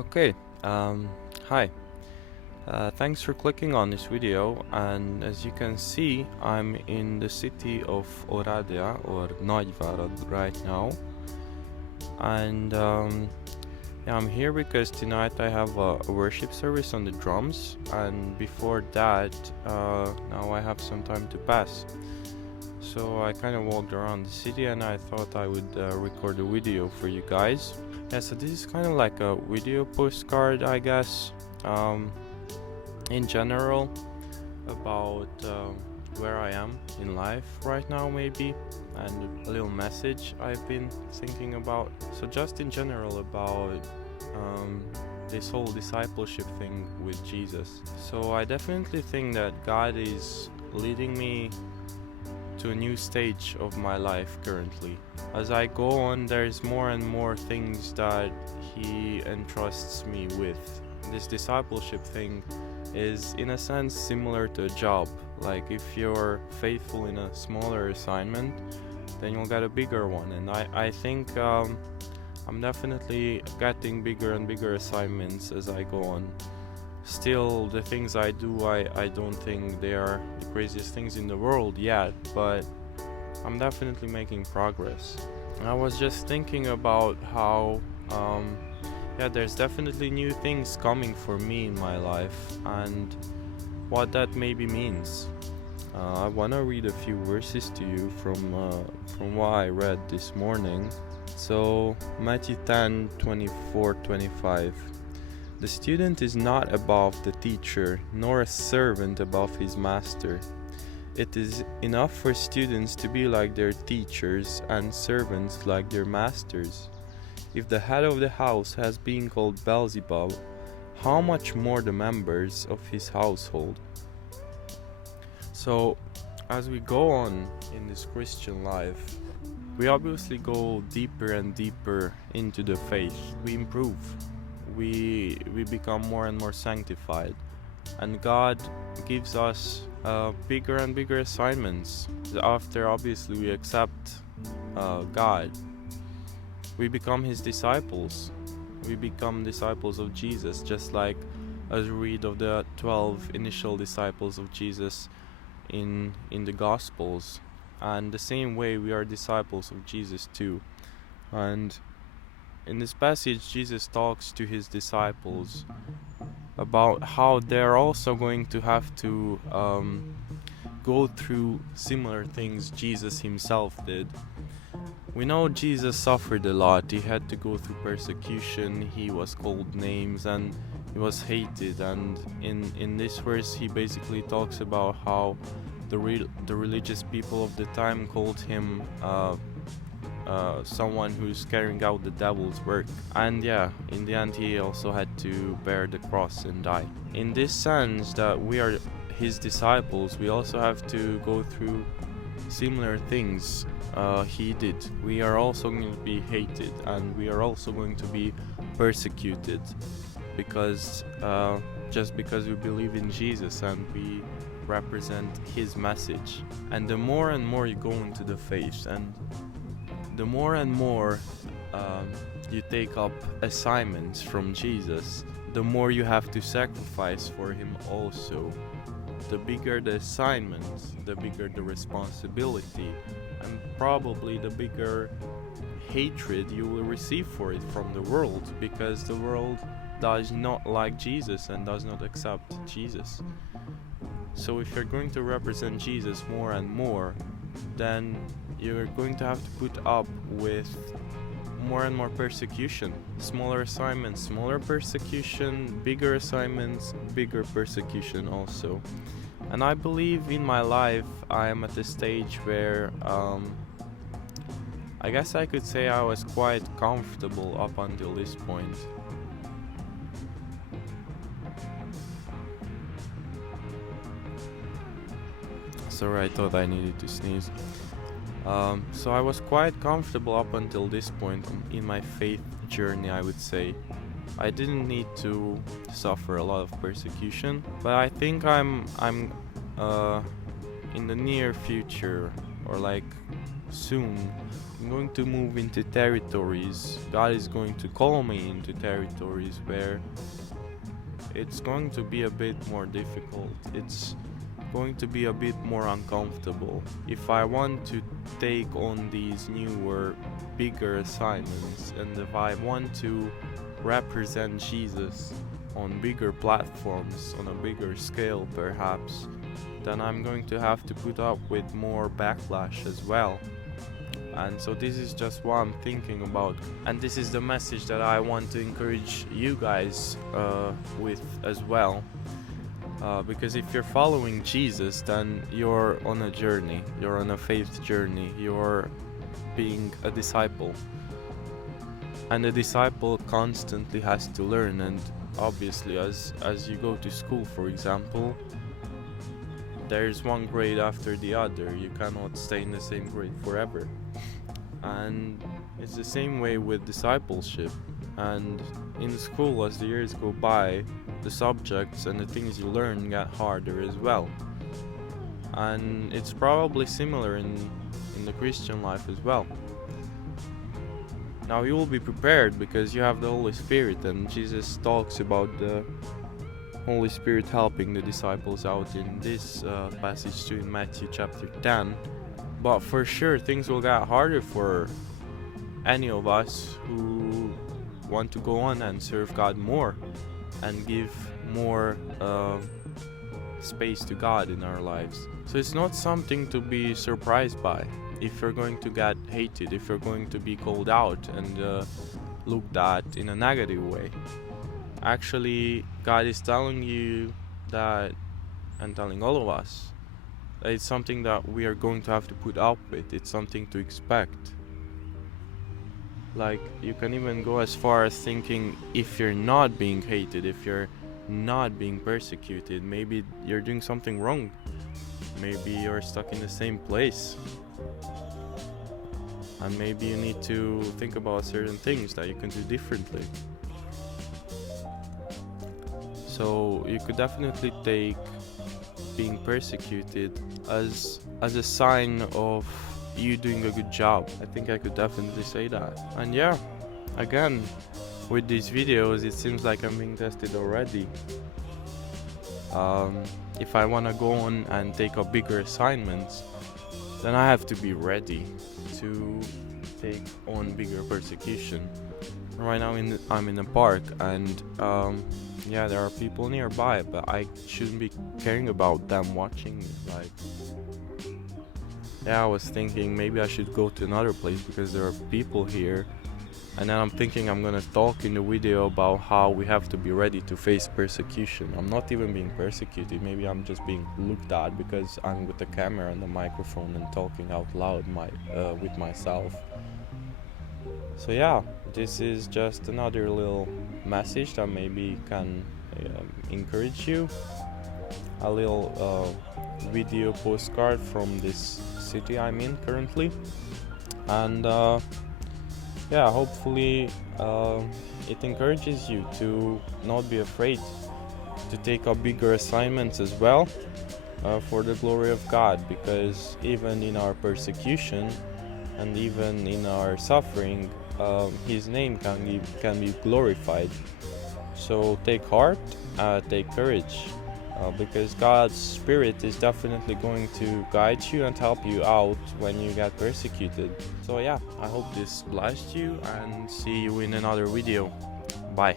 Okay, hi. Thanks for clicking on this video, and as you can see, I'm in the city of Oradea or Nagyvárad right now, and yeah, I'm here because tonight I have a worship service on the drums, and before that, now I have some time to pass. So I kind of walked around the city and I thought I would record a video for you guys. Yeah, so this is kind of like a video postcard, I guess, in general, about where I am in life right now, maybe, and a little message I've been thinking about. So just in general about this whole discipleship thing with Jesus. So I definitely think that God is leading me to a new stage of my life currently. As I go on, there's more and more things that He entrusts me with. This discipleship thing is in a sense similar to a job. Like if you're faithful in a smaller assignment, then you'll get a bigger one. And I think I'm definitely getting bigger and bigger assignments as I go on. Still, the things I do, I don't think they are the craziest things in the world yet, but I'm definitely making progress. I was just thinking about how, there's definitely new things coming for me in my life, and what that maybe means. I want to read a few verses to you from what I read this morning. So, Matthew 10:24-25. The student is not above the teacher, nor a servant above his master. It is enough for students to be like their teachers and servants like their masters. If the head of the house has been called Beelzebul, how much more the members of his household? So, as we go on in this Christian life, we obviously go deeper and deeper into the faith. We improve. We become more and more sanctified, and God gives us bigger and bigger assignments. After obviously we accept God, we become His disciples. We become disciples of Jesus, just like as we read of the 12 initial disciples of Jesus in the Gospels. And the same way we are disciples of Jesus too. And in this passage, Jesus talks to His disciples about how they're also going to have to go through similar things Jesus Himself did. We know Jesus suffered a lot. He had to go through persecution, He was called names, and He was hated. And in this verse, He basically talks about how the religious people of the time called Him someone who's carrying out the devil's work. And in the end He also had to bear the cross and die. In this sense that we are His disciples, we also have to go through similar things He did. We are also going to be hated, and we are also going to be persecuted because just because we believe in Jesus and we represent His message. And the more and more you go into the faith, and the more and more you take up assignments from Jesus, the more you have to sacrifice for Him also. The bigger the assignment, the bigger the responsibility, and probably the bigger hatred you will receive for it from the world, because the world does not like Jesus and does not accept Jesus. So if you're going to represent Jesus more and more, then you're going to have to put up with more and more persecution. Smaller assignments, smaller persecution, bigger assignments, bigger persecution also. And I believe in my life I am at a stage where I guess I could say I was quite comfortable up until this point. Sorry, I thought I needed to sneeze. So I was quite comfortable up until this point in my faith journey, I would say. I didn't need to suffer a lot of persecution, but I think I'm in the near future, or like soon. I'm going to move into territories. God is going to call me into territories where it's going to be a bit more difficult. It's going to be a bit more uncomfortable. If I want to take on these newer, bigger assignments, and if I want to represent Jesus on bigger platforms, on a bigger scale perhaps, then I'm going to have to put up with more backlash as well. And so this is just what I'm thinking about, and this is the message that I want to encourage you guys with as well, because if you're following Jesus, then you're on a journey, you're on a faith journey, you're being a disciple, and a disciple constantly has to learn. And obviously as you go to school, for example, there's one grade after the other. You cannot stay in the same grade forever. And it's the same way with discipleship. And in school, as the years go by, the subjects and the things you learn get harder as well. And it's probably similar in the Christian life as well. Now you will be prepared because you have the Holy Spirit, and Jesus talks about the Holy Spirit helping the disciples out in this passage too, in Matthew chapter 10. But for sure things will get harder for any of us who want to go on and serve God more and give more space to God in our lives. So it's not something to be surprised by if you're going to get hated, if you're going to be called out and looked at in a negative way. Actually, God is telling you that, and telling all of us, that it's something that we are going to have to put up with. It's something to expect. Like, you can even go as far as thinking, if you're not being hated, if you're not being persecuted, maybe you're doing something wrong. Maybe you're stuck in the same place. And maybe you need to think about certain things that you can do differently. So you could definitely take being persecuted as a sign of you doing a good job. I think I could definitely say that. And yeah, again, with these videos, it seems like I'm being tested already. If I want to go on and take up bigger assignments, then I have to be ready to take on bigger persecution. Right now I'm in a park, and yeah, there are people nearby, but I shouldn't be caring about them watching me. Like, yeah, I was thinking maybe I should go to another place because there are people here, and then I'm thinking I'm gonna talk in the video about how we have to be ready to face persecution. I'm not even being persecuted, maybe I'm just being looked at because I'm with the camera and the microphone and talking out loud with myself. So yeah, this is just another little message that maybe can encourage you. A little video postcard from this city I'm in currently. And yeah, hopefully it encourages you to not be afraid to take up bigger assignments as well for the glory of God, because even in our persecution and even in our suffering, His name can be glorified. So take heart, take courage, because God's Spirit is definitely going to guide you and help you out when you get persecuted. So yeah, I hope this blessed you, and see you in another video. Bye.